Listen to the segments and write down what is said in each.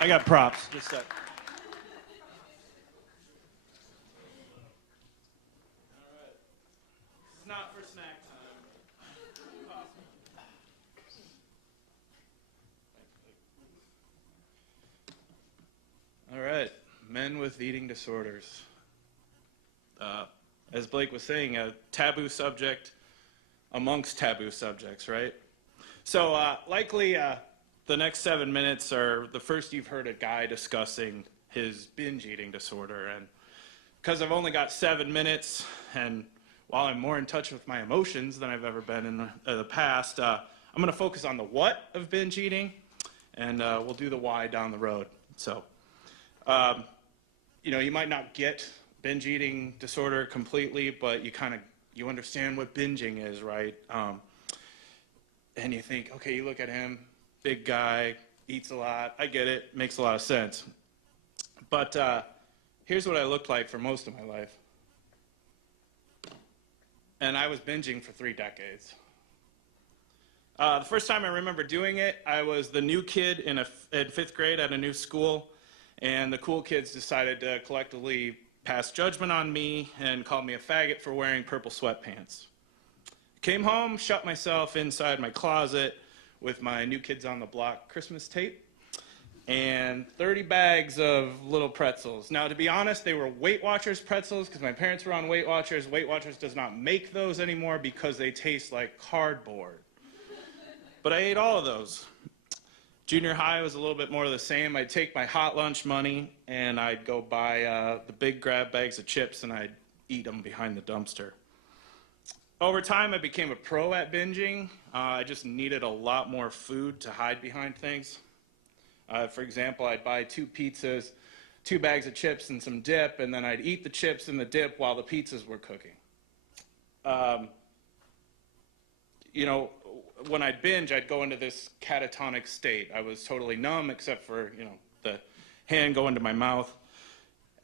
I got props. Just a sec. All right. It's not for snack time. All right, men with eating disorders. As Blake was saying, a taboo subject amongst taboo subjects, right? So likely the next 7 minutes are the first you've heard a guy discussing his binge eating disorder. And because I've only got 7 minutes, and while I'm more in touch with my emotions than I've ever been in the past, I'm going to focus on the what of binge eating, and we'll do the why down the road. So, you know, you might not get binge eating disorder completely, but you understand what binging is, right? And you think, okay, you look at him, big guy, eats a lot. I get it, makes a lot of sense. But here's what I looked like for most of my life. And I was binging for 3 decades. The first time I remember doing it, I was the new kid in 5th grade at a new school, and the cool kids decided to collectively pass judgment on me and called me a faggot for wearing purple sweatpants. Came home, shut myself inside my closet with my New Kids on the Block Christmas tape and 30 bags of little pretzels. Now, to be honest, they were Weight Watchers pretzels because my parents were on Weight Watchers. Weight Watchers does not make those anymore because they taste like cardboard. But I ate all of those. Junior high was a little bit more of the same. I'd take my hot lunch money and I'd go buy the big grab bags of chips and I'd eat them behind the dumpster. Over time, I became a pro at binging. I just needed a lot more food to hide behind things. For example, I'd buy 2 pizzas, 2 bags of chips and some dip, and then I'd eat the chips and the dip while the pizzas were cooking. You know, when I'd binge, I'd go into this catatonic state. I was totally numb except for, you know, the hand going to my mouth.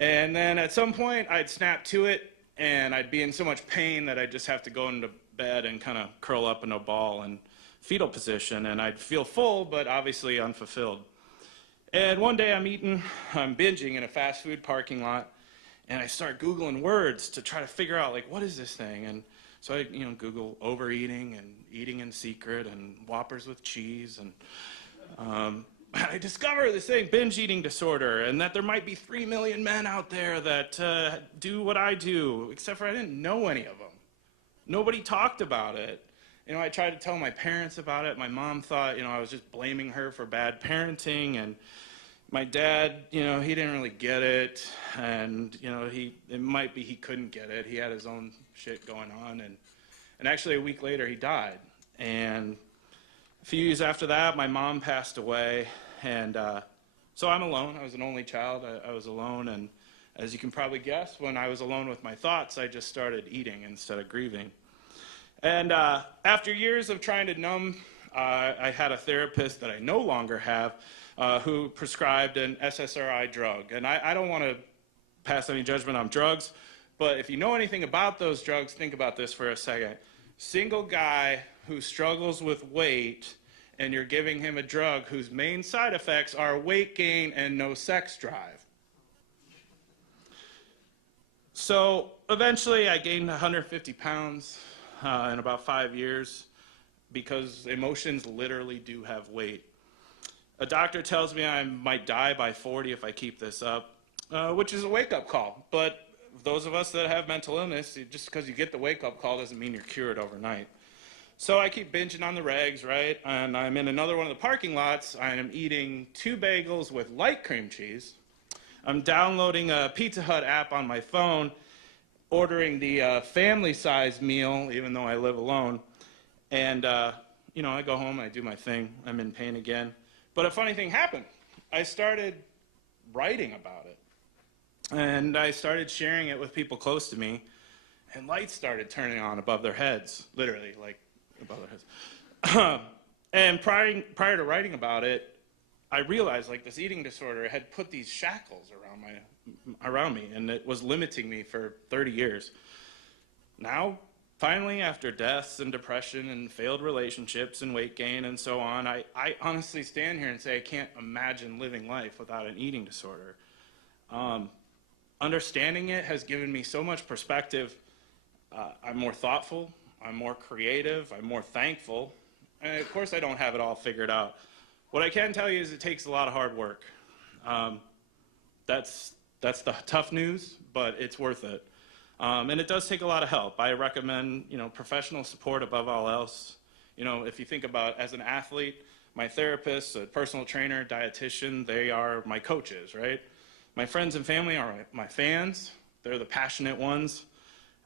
And then at some point, I'd snap to it, and I'd be in so much pain that I'd just have to go into bed and kind of curl up in a ball in fetal position, and I'd feel full, but obviously unfulfilled. And one day I'm binging in a fast food parking lot, and I start Googling words to try to figure out, like, what is this thing? And so I, you know, Google overeating and eating in secret and Whoppers with cheese, and I discover this thing, binge eating disorder, and that there might be 3 million men out there that do what I do, except for I didn't know any of them. Nobody talked about it. You know, I tried to tell my parents about it. My mom thought, you know, I was just blaming her for bad parenting, and my dad, you know, he didn't really get it, and, you know, it might be he couldn't get it. He had his own shit going on, and actually a week later he died. And a few years after that, my mom passed away, and so I'm alone. I was an only child. I was alone, and as you can probably guess, when I was alone with my thoughts, I just started eating instead of grieving. And after years of trying to numb, I had a therapist that I no longer have who prescribed an SSRI drug. And I don't want to pass any judgment on drugs, but if you know anything about those drugs, think about this for a second. Single guy who struggles with weight, and you're giving him a drug whose main side effects are weight gain and no sex drive. So eventually I gained 150 pounds in about 5 years because emotions literally do have weight. A doctor tells me I might die by 40 if I keep this up, which is a wake-up call. But those of us that have mental illness, just because you get the wake-up call doesn't mean you're cured overnight. So I keep binging on the regs, right? And I'm in another one of the parking lots. I am eating 2 bagels with light cream cheese. I'm downloading a Pizza Hut app on my phone, ordering the family-size meal, even though I live alone. And, you know, I go home, I do my thing. I'm in pain again. But a funny thing happened. I started writing about it. And I started sharing it with people close to me. And lights started turning on above their heads, literally, like above their heads. And prior to writing about it, I realized, like, this eating disorder had put these shackles around me, and it was limiting me for 30 years. Now, finally, after deaths and depression and failed relationships and weight gain and so on, I honestly stand here and say I can't imagine living life without an eating disorder. Understanding it has given me so much perspective. I'm more thoughtful, I'm more creative, I'm more thankful, and of course I don't have it all figured out. What I can tell you is it takes a lot of hard work. That's the tough news, but it's worth it. And it does take a lot of help. I recommend, professional support above all else. If you think about as an athlete, my therapist, a personal trainer, dietitian, they are my coaches, right? My friends and family are my fans. They're the passionate ones.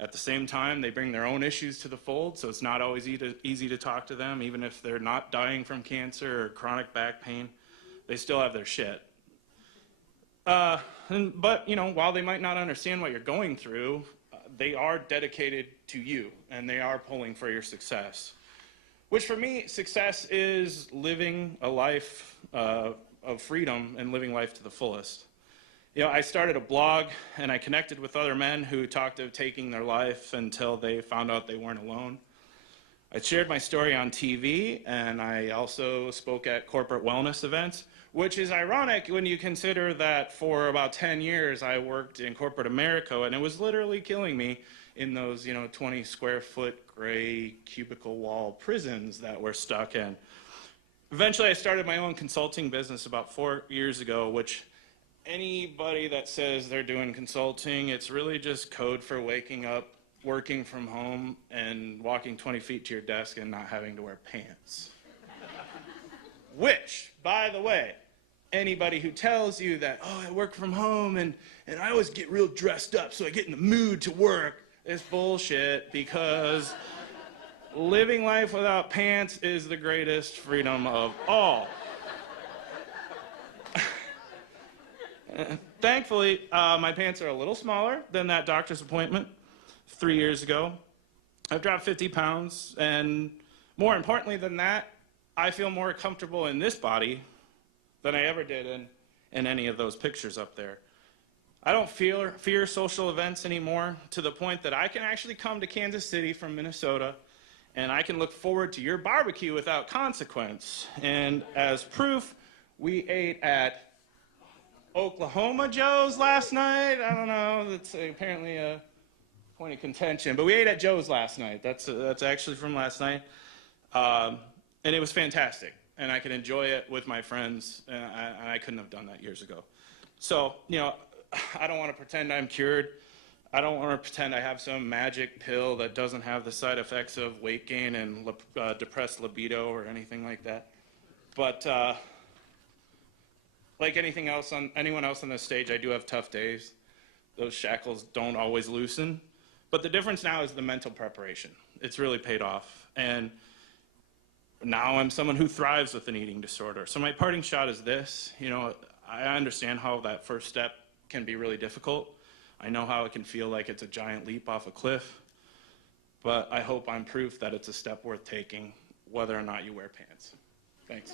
At the same time, they bring their own issues to the fold, so it's not always easy to talk to them, even if they're not dying from cancer or chronic back pain. They still have their shit. But, while they might not understand what you're going through, they are dedicated to you, and they are pulling for your success. Which for me, success is living a life of freedom and living life to the fullest. I started a blog, and I connected with other men who talked of taking their life until they found out they weren't alone. I shared my story on TV, and I also spoke at corporate wellness events, which is ironic when you consider that for about 10 years I worked in corporate America, and it was literally killing me in those 20 square foot gray cubicle wall prisons that we're stuck in. Eventually I started my own consulting business about 4 years ago, which anybody that says they're doing consulting, it's really just code for waking up, working from home, and walking 20 feet to your desk and not having to wear pants. Which, by the way, anybody who tells you that, I work from home and I always get real dressed up so I get in the mood to work, is bullshit, because living life without pants is the greatest freedom of all. Thankfully, my pants are a little smaller than that doctor's appointment 3 years ago. I've dropped 50 pounds, and more importantly than that, I feel more comfortable in this body than I ever did in any of those pictures up there. I don't fear social events anymore, to the point that I can actually come to Kansas City from Minnesota, and I can look forward to your barbecue without consequence. And as proof, we ate at Oklahoma Joe's last night. I don't know, that's apparently a point of contention, but we ate at Joe's last night. That's actually from last night. And it was fantastic, and I could enjoy it with my friends, and I couldn't have done that years ago. So, I don't want to pretend I'm cured. I don't want to pretend I have some magic pill that doesn't have the side effects of weight gain and depressed libido or anything like that. But like anyone else on this stage, I do have tough days. Those shackles don't always loosen. But the difference now is the mental preparation. It's really paid off. And now I'm someone who thrives with an eating disorder. So my parting shot is this. I understand how that first step can be really difficult. I know how it can feel like it's a giant leap off a cliff. But I hope I'm proof that it's a step worth taking, whether or not you wear pants. Thanks.